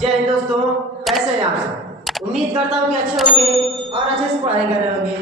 जय हिंद दोस्तों, कैसे हैं आप सब। उम्मीद करता हूँ कि अच्छे होंगे और अच्छे से पढ़ाई कर रहे होंगे।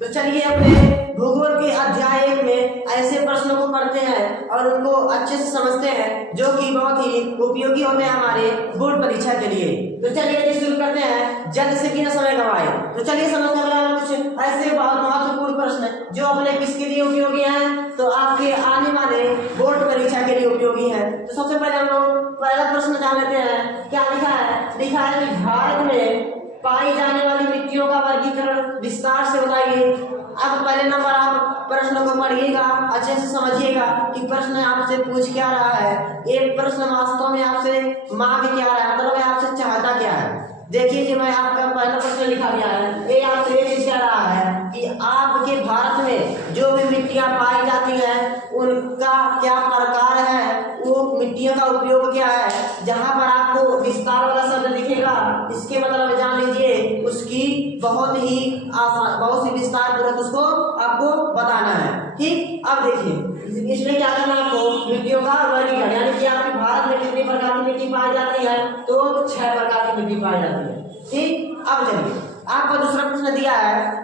तो चलिए अपने भूगोल के अध्याय 1 में ऐसे प्रश्नों को पढ़ते हैं और उनको अच्छे से समझते हैं जो कि बहुत ही उपयोगी होते हैं हमारे बोर्ड परीक्षा के लिए। तो चलिए शुरू करते हैं जल्द से बिना समय गंवाए। तो चलिए समझते हैं कुछ ऐसे बहुत महत्वपूर्ण प्रश्न जो अपने किसके लिए उपयोगी हैं, तो आपके आने वाले बोर्ड परीक्षा के लिए उपयोगी है। तो सबसे पहले हम लोग पहला प्रश्न जान लेते हैं। क्या लिखा है कि भारत में पाई जाने वाली मिट्टियों का वर्गीकरण विस्तार से बताइए। अब पहले नंबर आप प्रश्न को पढ़िएगा, अच्छे से समझिएगा कि प्रश्न आपसे पूछ क्या रहा है। एक प्रश्न वास्तव में आपसे मांग क्या रहा है, मतलब आपसे चाहता क्या है। देखिए कि मैं आपका पहला प्रश्न लिखा गया है, ये आपसे ये चीज कह रहा है कि आपके भारत में जो भी मिट्टियां पाई जाती हैं उनका क्या प्रकार है, वो मिट्टियों का उपयोग क्या है। जहां पर आपको विस्तार वाला शब्द दिखेगा, इसके मतलब जान लीजिए उसकी बहुत ही आसान, बहुत ही विस्तार पूर्वक उसको आपको बताना है। ठीक, अब देखिए इसमें क्या करना है आपको, मिट्टियों का वर्गीकरण, यानी कि आपके भारत में कितनी प्रकार की मिट्टी पाई जाती है, तो 6 प्रकार की मिट्टी पाई जाती है। ठीक, अब चलिए आपको दूसरा प्रश्न दिया है।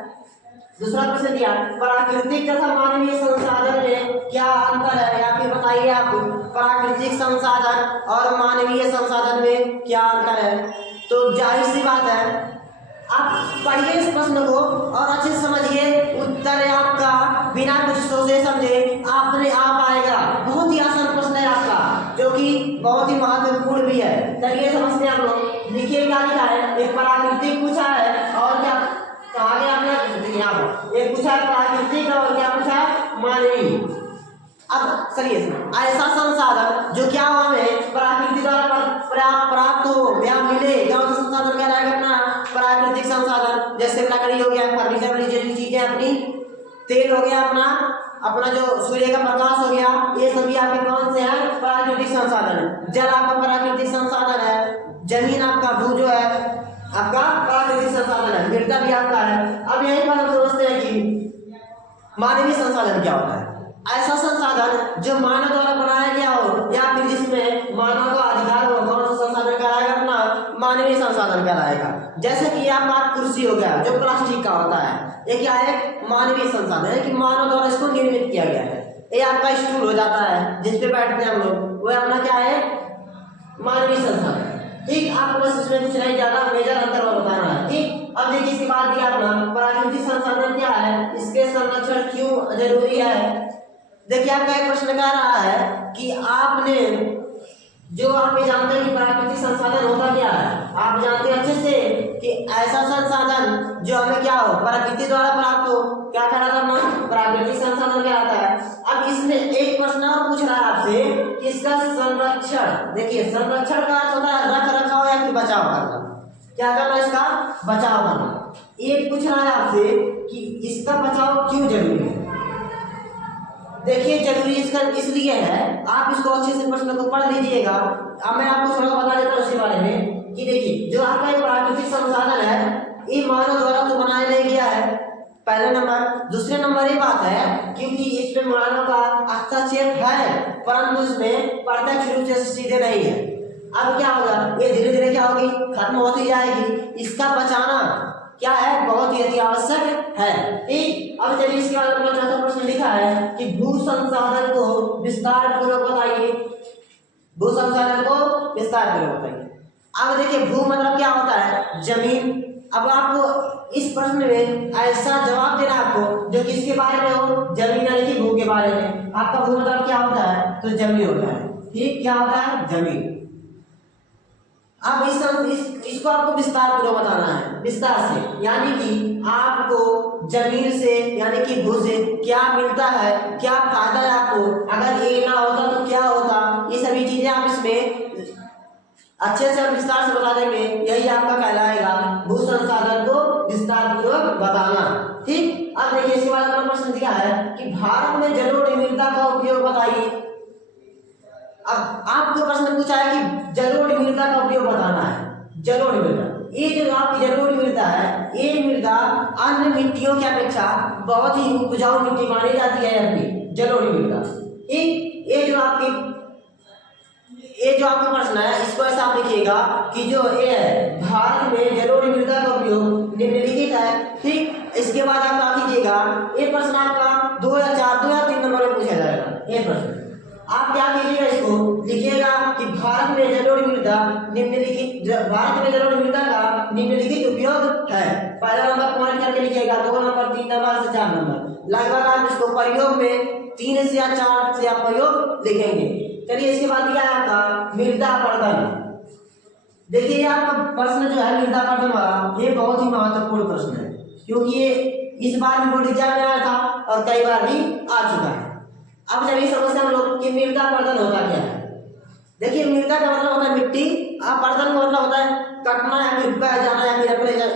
दूसरा प्रश्न दिया, प्राकृतिक तथा मानवीय संसाधन में क्या अंतर है, या फिर बताइए आप प्राकृतिक संसाधन और मानवीय संसाधन में क्या अंतर है। तो जाहिर सी बात है, आप पढ़िए इस प्रश्न को और अच्छे से समझिए, उत्तर आपका बिना कुछ सोचे समझे आपने आप आएगा। बहुत ही आसान प्रश्न है आपका, जो कि बहुत ही महत्वपूर्ण भी है। चलिए समझते हैं आप लोग। देखिए क्या लिखा है, एक प्राकृतिक पूछा है और क्या कहा गया आपने, यहाँ पर एक पूछा है प्राकृतिक और क्या पूछा है मानवीय। अब चलिए ऐसा संसाधन जो क्या हुआ हमें प्रकृति द्वारा प्राप्त हो या मिले, क्या संसाधन कहलाएगा अपना प्राकृतिक संसाधन। जैसे लकड़ी हो गया, फर्नीचर वाली जो चीजें अपनी, तेल हो गया अपना जो सूर्य का प्रकाश हो गया, ये सभी आपके कौन से हैं, प्राकृतिक संसाधन। जल आपका प्राकृतिक संसाधन है, जमीन आपका भू जो है आपका प्राकृतिक संसाधन है, मृदा भी आपका है। अब यहीं पर हम समझते हैं कि मानवीय संसाधन क्या होता है। ऐसा संसाधन जो मानव द्वारा बनाया गया हो या फिर जिसमें मानव का अधिकार हो, कौन सा संसाधन कहलाएगा अपना मानवीय संसाधन कहलाएगा। जैसे कि आपका कुर्सी हो गया जो प्लास्टिक का होता है, ये क्या है, मानवीय संसाधन है कि मानव द्वारा इसको निर्मित किया गया है। ये आपका स्टूल हो जाता है जिस पे बैठते हैं हम लोग, वो अपना क्या है, मानवीय संसाधन। ठीक, आपको बस इसमें कुछ नहीं ज्यादा मेजर अंतर और बताना है। ठीक, अब देखिए इसके बाद दिया अपना प्राकृतिक संसाधन क्या है, इसके संरक्षण क्यों जरूरी है। देखिए आपका एक प्रश्न कह रहा है कि आपने जो आप ये जानते हैं कि प्राकृतिक संसाधन होता क्या है, आप जानते हैं अच्छे से कि ऐसा संसाधन जो हमें क्या हो, प्रकृति द्वारा प्राप्त हो, क्या कहलाता है, प्राकृतिक संसाधन कहलाता है। अब इसमें एक प्रश्न और पूछ रहा है आपसे कि इसका संरक्षण, देखिए संरक्षण का अर्थ होता है रख रखाव या फिर बचाव करना। क्या करना, इसका बचाव करना। एक पूछ रहा है आपसे कि इसका बचाव क्यों जरूरी है। देखिए जरूरी इसका इसलिए है, आप इसको अच्छे से प्रश्न को पढ़ लीजिएगा। अब मैं आपको थोड़ा बता देता हूँ इसके बारे में कि देखिए जो आपका ये प्राकृतिक संसाधन है, ये मानव द्वारा तो बनाया नहीं गया है, पहले नंबर। दूसरे नंबर ये बात है क्योंकि इसमें मानव का हस्तक्षेप है, परंतु इसमें प्रत्यक्ष रूप से सीधे नहीं है। अब क्या होगा, ये धीरे धीरे क्या होगी, खत्म होती जाएगी। इसका बचाना क्या है, बहुत ही अति आवश्यक है। ठीक, अब चलिए इसके बाद अपना चौथा प्रश्न लिखा है कि भू संसाधन को विस्तार पूर्वक बताइए। भू संसाधन को विस्तार पूर्वक बताइए। अब देखिए भू मतलब क्या होता है, जमीन। अब आपको इस प्रश्न में ऐसा जवाब देना आपको जो किसके बारे में हो, जमीन यानी कि भू के बारे में। आपका भू मतलब क्या होता है, तो जमीन होता है। ठीक, क्या होता है, जमीन। अब इसको आपको विस्तार पूर्वक बताना है, विस्तार से, यानी कि आपको जमीन से यानी कि भू से क्या मिलता है, क्या फायदा है आपको, अगर ये ना होता तो क्या होता, ये सभी चीजें आप इसमें अच्छे से विस्तार से बता देंगे। यही आपका कहलाएगा भू संसाधन को विस्तार पूर्वक बताना। ठीक, अब देखिए इसके बाद अपना प्रश्न दिया है कि भारत में जलोढ़ निर्मिता का उपयोग बताइए। अब आपको प्रश्न पूछा है कि जलोढ़ मृदा का उपयोग बताना है। जलोढ़ मृदा, ये जो आपकी जलोढ़ मृदा है, ये मृदा अन्य मिट्टियों की अपेक्षा बहुत ही उपजाऊ मिट्टी मानी जाती है अपनी जलोढ़ मृदा। ये जो आपकी ये जो आपका प्रश्न है इसको ऐसा आप लिखिएगा कि जो ये है भारत में जलोढ़ मृदा का उपयोग निम्नलिखित है। ठीक, इसके बाद आप क्या कीजिएगा, ये प्रश्न आपका 2 या 4, 2 या 3 नंबर में पूछा जाएगा। ये प्रश्न आप क्या कीजिएगा, इसको लिखिएगा कि भारत में जलोढ़ मृदा निम्नलिखित, भारत में जलोढ़ मृदा का निम्नलिखित उपयोग है। पहला नंबर पॉइंट करके लिखिएगा, 2 नंबर, 3 नंबर से 4 नंबर, लगभग आप इसको प्रयोग में 3 से या 4 से आप प्रयोग लिखेंगे। चलिए इसके बाद दिया है आपका मृदा अपरदन। देखिए आपका प्रश्न जो है मृदा अपरदन वाला, ये बहुत ही महत्वपूर्ण प्रश्न है, क्योंकि ये इस बार भी बोर्ड एग्जाम में आया था और कई बार भी आ चुका है। अब चलिए समझते हैं हम लोग कि मृदा अपरदन होता क्या है। देखिए मृदा का मतलब होता है मिट्टी, अपरदन का मतलब होता है कटना या फिर बह जाना या फिर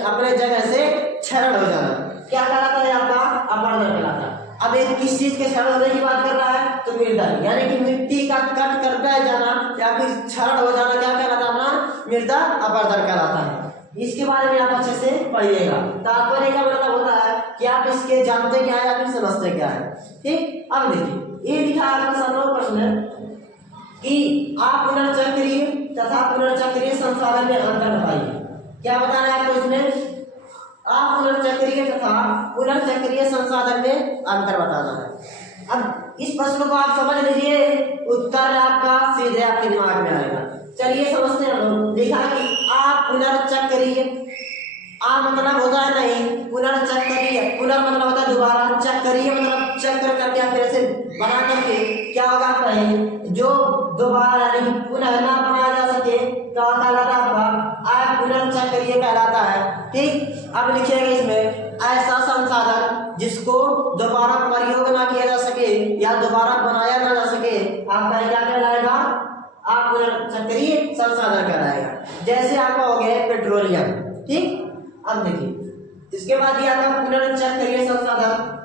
अपने जगह से क्षरण हो जाना। क्या कहलाता है आपका, अपरदन कहलाता है। अब एक किस चीज के क्षरण होने की बात कर रहा है, तो मृदा, यानी कि मिट्टी का कट कर बह जाना या फिर क्षरण हो जाना क्या कहलाता है, अपना मृदा अपरदन कहलाता है। इसके बारे में आप अच्छे से पढ़िएगा। तात्पर्य का मतलब होता है कि आप इसके जानते क्या है या फिर समझते क्या है। ठीक, अब देखिए ये लिखा है आपका 7वां प्रश्न कि आप पुनर्चक्रीय तथा पुनर्चक्रीय संसाधन में अंतर बताइए। क्या बताना है आपको इसमें, आप पुनर्चक्रीय तथा पुनर्चक्रीय संसाधन में अंतर बताना है। अब इस प्रश्न को आप समझ लीजिए, उत्तर आपका सीधे आपके दिमाग में आएगा। चलिए समझते हैं हम लोग। लिखा कि आप पुनर्चक्रीय, आ मतलब होता है नहीं, पुनर्चक्रीय, पुनर् मतलब होता है दोबारा, चक्रीय मतलब चक्र करके आप ऐसे बना करके क्या होगा आपका, जो दोबारा यानी पुनः ना बनाया जा सके तो कहलाता है आपका आ पुनर्चक्रीय कहलाता है। ठीक, अब लिखिएगा इसमें ऐसा संसाधन जिसको दोबारा प्रयोग ना किया जा सके या दोबारा बनाया ना जा सके, आपका क्या कहलाएगा, आप पुनर्चक्रीय संसाधन कहलाएगा। जैसे आपका हो गया पेट्रोलियम। ठीक, अब देखिए इसके बाद ये आपका पुनर्चक्रीय संसाधन,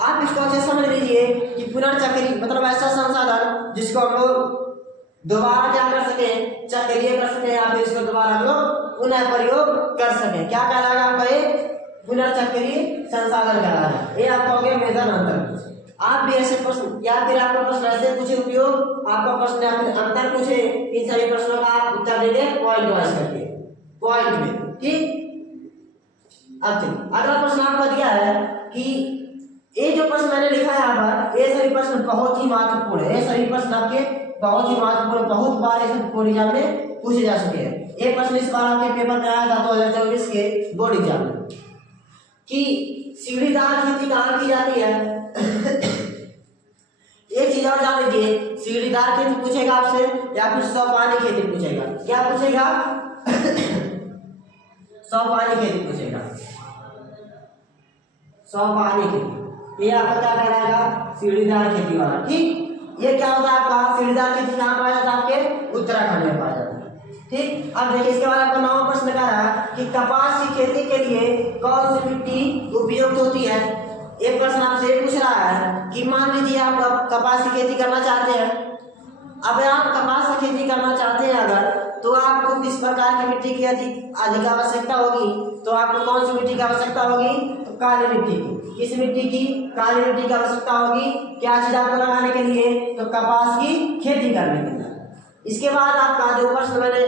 आप इसको अच्छे समझ लीजिए कि पुनर्चक्रीय मतलब ऐसा संसाधन जिसको हम लोग दोबारा क्या कर सके, चक्रीय कर सके या फिर इसको दोबारा हम लोग पुनः प्रयोग कर सके। क्या कहलाएगा आपका, ये पुनर्चक्रीय संसाधन कहलाएगा। ये आपका हो गया मेजर अंतर। आप भी ऐसे प्रश्न या फिर आपका प्रश्न ऐसे पूछे उपयोग, आपका प्रश्न या फिर अंतर पूछे, इन सभी प्रश्नों का आप उत्तर देंगे पॉइंट वाइज करके, पॉइंट में। ठीक, अब चलिए अगला प्रश्न आपका दिया है कि ये जो प्रश्न मैंने लिखा है यहाँ पर, ये सभी प्रश्न बहुत ही महत्वपूर्ण है। ये सभी प्रश्न आपके बहुत ही महत्वपूर्ण, बहुत बार ऐसे बोर्ड एग्जाम में पूछे जा चुके हैं। ये प्रश्न इस बार आपके पेपर में आया था 2024 के बोर्ड एग्जाम में कि सीढ़ीदार खेती कहाँ की जाती है। एक चीज और जान लीजिए, सीढ़ीदार खेती पूछेगा आपसे या फिर सौपानी खेती पूछेगा। क्या पूछेगा, सौपानी खेती पूछेगा, सौपानी खेती। ये आपका क्या कहलाएगा, सीढ़ीदार खेती वाला। ठीक, ये क्या होता है आपका, सीढ़ीदार खेती कहाँ पाया जाता है, आपके उत्तराखंड में पाया जाता है। ठीक, अब देखिए इसके बाद आपका 9वां प्रश्न कह रहा है कि कपास की खेती के लिए कौन सी मिट्टी उपयुक्त होती है। एक प्रश्न आपसे पूछ रहा है कि मान लीजिए आप कपास की खेती करना चाहते हैं। अब आप कपास की खेती करना चाहते हैं अगर, तो आपको किस प्रकार की मिट्टी की अधिक आवश्यकता होगी, तो आपको कौन सी मिट्टी की आवश्यकता होगी, तो काली मिट्टी की। किस मिट्टी की, काली मिट्टी की आवश्यकता होगी। क्या चीज आपको लगाने के लिए, तो कपास की खेती करने के लिए। इसके बाद आपका जो प्रश्न मैंने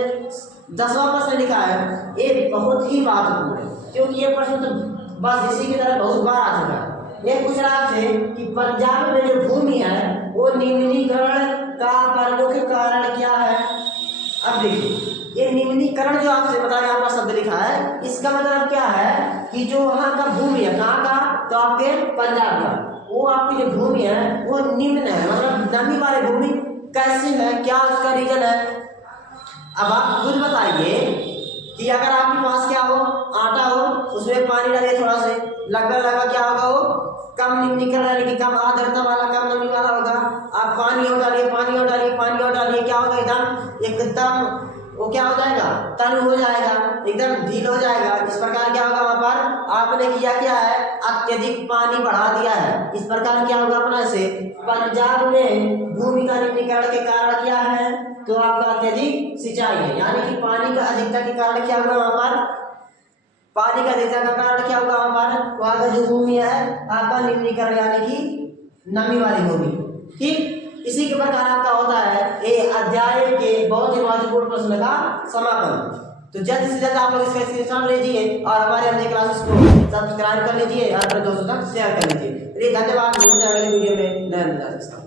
10वां प्रश्न लिखा है, ये बहुत ही महत्वपूर्ण है, क्योंकि ये प्रश्न तो बस इसी की तरह बहुत बार आ चुका है। ये पूछ रहा आपसे कि पंजाब में जो भूमि है वो निम्नीकरण का प्रमुख कारण क्या है। अब देखिए ये निम्नीकरण जो आपसे बताया आपका शब्द लिखा है, इसका मतलब क्या है कि जो वहाँ का भूमि है, कहाँ का, तो आपके पंजाब का, वो आपकी जो भूमि है वो निम्न है, मतलब नमी वाली भूमि कैसी है, क्या उसका रीजन है। अब आप खुद बताइए कि अगर आपके पास क्या हो, आटा हो, उसमें पानी डालिए थोड़ा से, लगभग क्या होगा, वो कम निम्नीकरण यानी कि कम आर्द्रता वाला, कम नमी वाला होगा। आप पानी और डालिए, पानी और डालिए, पानी और डालिए, क्या होगा, एकदम वो क्या हो जाएगा, तनु हो जाएगा, एकदम ढील हो जाएगा। इस प्रकार क्या होगा, वहाँ पर आपने किया क्या है, अत्यधिक पानी बढ़ा दिया है। इस प्रकार क्या होगा अपना से, पंजाब में भूमि का निम्नीकरण के कारण क्या है, तो आपका अत्यधिक सिंचाई है, यानी कि पानी का अधिकता के कारण क्या होगा, वहाँ पर पानी का अधिकता का कारण क्या होगा, वहाँ पर वहाँ का जो भूमि है आपका निम्नीकरण यानी कि नमी वाली भूमि। ठीक, इसी के प्रकार आपका होता है ये अध्याय के बहुत ही महत्वपूर्ण प्रश्न का समापन। तो जल्द से जल्द आप लोग इसका स्क्रीनशॉट लीजिए और हमारे अपने क्लासेस को सब्सक्राइब कर लीजिए और अपने दोस्तों तक शेयर कर लीजिए। धन्यवाद। मिलते हैं अगले वीडियो में नए अंदाज के साथ।